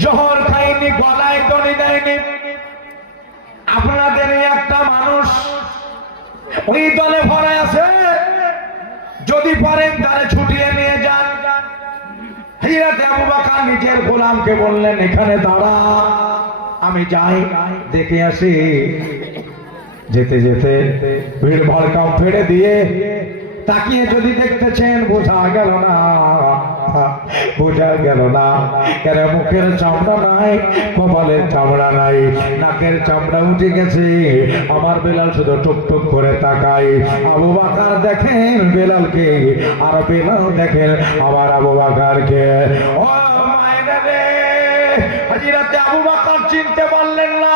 জহর খাইনি, গলায় দড়ি দেয়নি। আপনাদের একটা মানুষ ওই দলে ভরা আছে, যদি পারেন তাহলে ছুটিয়ে নিয়ে যান। নিজের গোলামকে বললেন, এখানে দাঁড়া, আমি যাই, দেখে আসি। যেতে যেতে ভিড় ভড়কাম ফেড়ে দিয়ে তাকিয়ে যদি দেখতেছেন, বোঝা গেল না। বোঝা গেল না। কেন মুখের চামড়া নাই, কপালের চামড়া নাই, নাকের চামড়া উঠে গেছে। আমার বেলাল শুধু টুক টুক করে তাকাই আবু বাকার দেখেন বেলালকে, আর বেলাল দেখেন আবার আবু বাকারকে। ও মায়েরা রে, হাজিরাতে আবু বাকার চিনতে পারলেন না।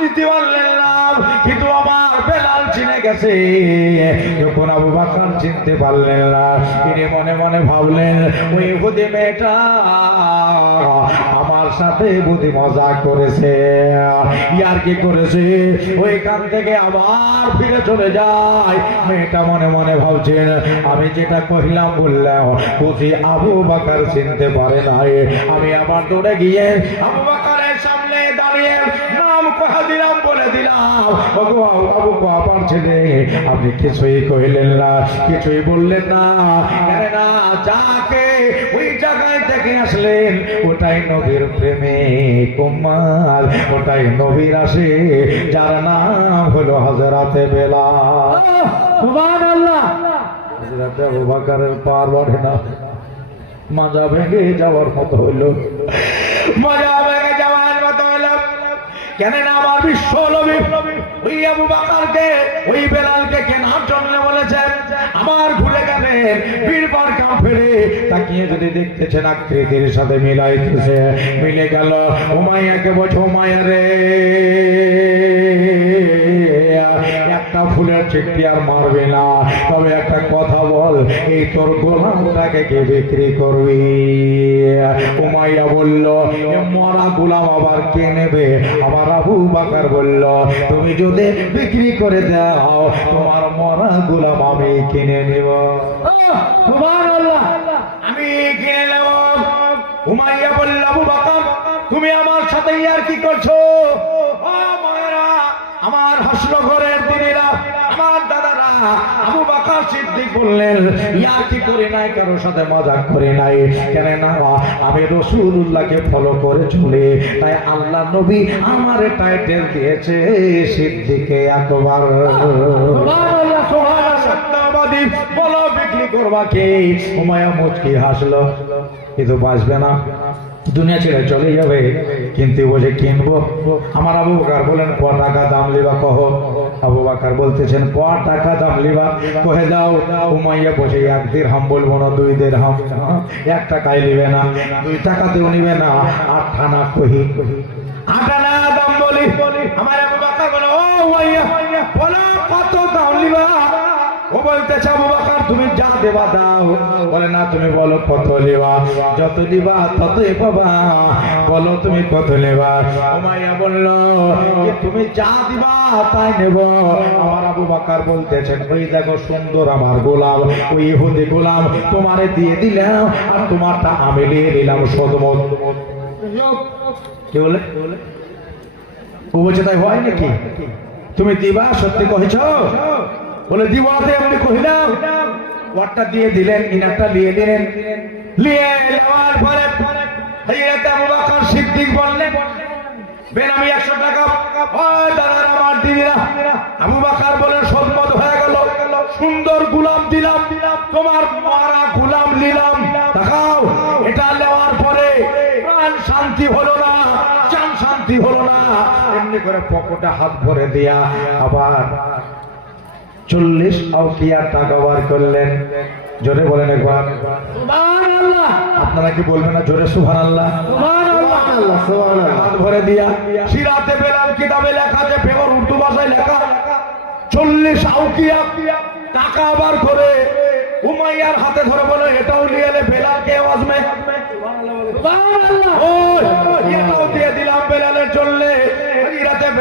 বুঝতে পারলেন না, কিন্তু আমার বেলাল চিনে গেছে। যখন আবু বাকার চিনতে পারলেন না, তিনি মনে মনে ভাবলেন, ওই বুধি মেয়েটা আমার সাথে বুধি মজা করেছে। ইয়ার কি করেছে? ওইখান থেকে আবার ফিরে চলে যায়। মেয়েটা মনে মনে ভাবছেন, আমি যেটা কহিলাম বললাম, বুঝি আবু বাকার চিনতে পারে নাই। আমি আবার দৌড়ে গিয়ে আবু দাঁড়িয়ে কহা দিলাম বলে দিলাম। ছেলে আপনি কিছুই কহিলেন না কিছুই বললেন না। না যাকে ওই জায়গায় থেকে আসলেন ওটাই নবীর প্রেমে কুমার ওটাই নবীর আসে যার নাম হলো হজরাতে বেলা হজরাতে আবু পার বাড়ে না। মাজা ভেঙে যাওয়ার মতো হইল। মাজা কেন আমার বিশ্ব নবী ওই আবু বাকারকে, ওই বেলালকে কেনার জন্য বলেছেন, আমার ভুলে গেলেন বীরবার কাম ফেরে তাকিয়ে যদি দেখতেছেন আকৃতির সাথে মিলাইতেছে, মিলে গেল উমাইয়াকে বলছে উমাইয়া রে। আর মারবে না। তবে একটা কথা বল, এই তোর গোলামটাকে কে বিক্রি করবি? উমাইয়া বলল মরা গোলাম আবার কে নেবে? আবার আবু বাকার বলল, তুমি যদি বিক্রি করে দাও, তোমার মরা গোলাম আমি কিনে নিব। সুবহানাল্লাহ। আমি কিনে নেব। উমাইয়া বলল, আবু বাকার, তুমি আমার সাথে ইয়ার কি করছ? আবু বাকার সিদ্দিক বললেন ইয়ার কি করে নাই? কারোর সাথে মজাক করে নাই? কেন না আমি রসুল্লাহকে ফলো করে চলে তাই আল্লাহ নবী আমার টাইটেল দিয়েছে সিদ্দিকে একবার বলো বিক্রি করবা কে? উমায়া মুচকি হাসলো। কিন্তু বাঁচবে না। দুনিয়া ছেড়ে চলে যাবে। কিন্তু বসে কিনবো? আমার আবু বলেন ক টাকা দাম লিবা কহ? আবু বাকার বলতেছেন ক টাকা দাম লিবা? কহে, দাও। উমাইয়া বসে, এক দের হাম বলব না, দুই দের হাম এক টাকায় নিবে না, দুই টাকাতেও নিবে না আট খানা কহি? আটানা দাম বলি। আমার আবু বাকার বলে, ও উমাইয়া, বলো কত দাম লিবা? তুমি যা দেবা বলে, না, তুমি বলো নেবা? যত ততই পাবা। বলো, তুমি নেবা? তুমি যা দিবা, তাই বলতেছেন, ওই দেখো সুন্দর আমার গোলাম, ওই ইহুদি গোলাম, তোমারে দিয়ে দিলাম, আর তোমারটা আমি নিয়ে নিলাম সদমত। কি বলে? ও বলছে, তাই হয় নাকি? তুমি দিবা, সত্যি কহেছ? বলে দিবাতে আপনি কহিলাম ওয়ারটা দিয়ে দিলেন, ইনারটা নিয়ে দিলেন নিয়ে নেওয়ার পরে হযরত আবু বকর সিদ্দিক বললেন বেনামি একশো টাকা ওই দাদার আমার দিদিরা আবু বাকার বলে সম্মত হয়ে গেল, সুন্দর গোলাম দিলাম, তোমার মারা গুলাম নিলাম, দেখাও, এটা নেওয়ার পরে প্রাণ শান্তি হলো না চান শান্তি হলো না। এমনি করে পকেটে হাত ভরে দিয়া আবার চল্লিশ আউকিয়া টাকা বার করলেন। জোরে বলেন একবার। আপনারা কি বলবেন না? জোরে সুহান আল্লাহ ভরে দিয়া। সিরাতে বেলাল কিতাবে লেখা যে উর্দু ভাষায় লেখা। চল্লিশ আউকিয়া টাকা আবার করে উমাইয়ার হাতে ধরে বলে এটাও নিয়ে এলে বেলালকে আওয়াজ মে। এটাও দিয়ে দিলাম বেলালের চললে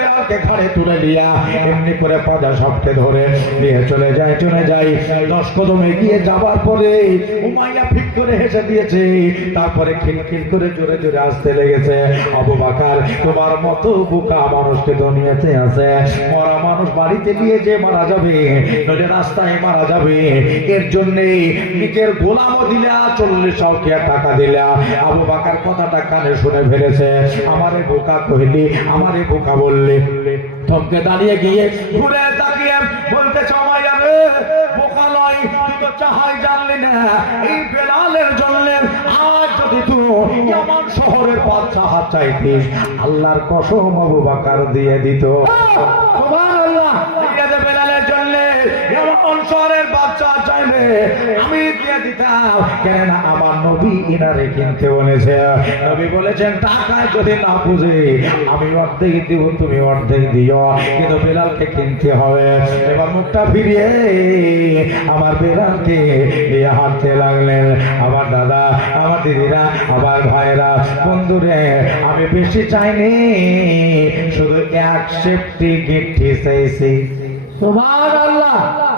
বেলালকে ঘাড়ে তুলে লিয়া এমনি করে পাজা সবকে ধরে নিয়ে চলে যায় চলে যায়। দশ কদম এগিয়ে যাবার পরে উমাইয়া ফিক করে হেসে দিয়েছে। তারপরে খিলখিল করে জোরে জোরে আসতে লেগেছে। আবু বাকার, তোমার মতো বুকা মানুষকে দুনিয়াতে আছে। মরা মানুষ বাড়িতে নিয়ে যে মারা যাবে, নইলে রাস্তায় মারা যাবে। এর জন্যে নিজের গোলামও দিলা, চল্লিশ সরকে টাকা দিলা। আবু বাকার কথাটা কানে শুনে ফেলেছে। আমারে বোকা কহিলি আমারে বোকা বললে থমকে দাঁড়িয়ে গিয়ে ঘুরে তাকিয়ে বলতে সময় যাবে বোকা নয় তুই তো চাহাই জানলি না এই বেলালের জন্য আজ যদি তুই আমার শহরের বাদশাহ হাত চাইতিস আল্লাহর কসম আবু বাকার দিয়ে দিত। সুবহানাল্লাহ। দিয়ে দে বেলালের জন্য এমন শহরের বাচ্চা চাইলে আমি দিয়ে দিতাম। কেননা আমার নবী ইনারে কিনতে বলেছে। নবী বলেছেন টাকায় যদি না বুঝে, আমি অর্ধেক দিব, তুমি অর্ধেক দিও। কিন্তু বেলালকে কিনতে হবে। এবার মুখটা ফিরিয়ে আমার বেলালকে হাঁটতে লাগলেন। আমার দাদা, আমার দিদিরা, আমার ভাইরা বন্ধুরে, আমি বেশি চাইনি, শুধু এক সেফটি গিফট চাইছি। সুবহানাল্লাহ।